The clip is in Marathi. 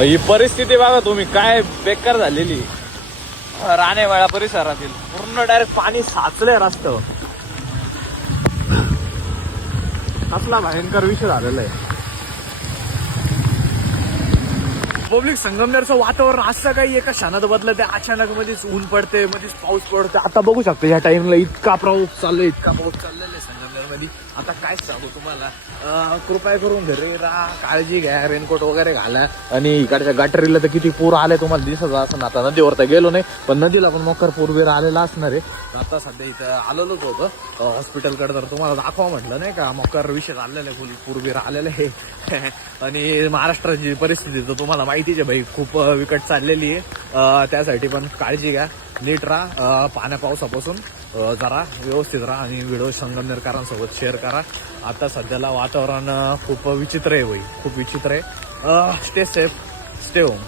ही परिस्थिती बघा तुम्ही, काय बेकार झालेली. राणेवाडा परिसरातील पूर्ण डायरेक्ट पाणी साचलंय रस्त्यावर. कसला भयंकर विषय झालेला आहे. पब्लिक संगमनेरचं वातावरण असं काही एका क्षणात बदलते. अचानक मध्येच ऊन पडते, मध्येच पाऊस पडते. आता बघू शकतो या टाइमला इतका पाऊस चाललाय संगमनेर मध्ये. आता काय सांगू तुम्हाला, कृपया करून घरी राहा, काळजी घ्या, रेनकोट वगैरे घाला. आणि इकडच्या गटारीला तर किती पूर आले तुम्हाला दिसत असं. आता नदीवर तर गेलो नाही, पण नदीला पण मोकर पूर आलेला असणार आहे. आता सध्या इथं आलेलोच होतं हॉस्पिटलकडे, तर तुम्हाला दाखवा म्हटलं नाही का, मोकर विषय चाललेला आहे, पूर आलेलं आहे. आणि महाराष्ट्राची परिस्थिती तर तुम्हाला माहितीच आहे भाई, खूप विकट चाललेली आहे. त्यासाठी पण काळजी घ्या, नीट राहा, पाण्या पावसापासून जरा व्यवस्थित राहा. आणि व्हिडिओ संगमनेरकरांसोबत शेअर करा. आता सध्याला वातावरण खूप विचित्र आहे भाई, खूप विचित्र आहे. Stay safe, stay home.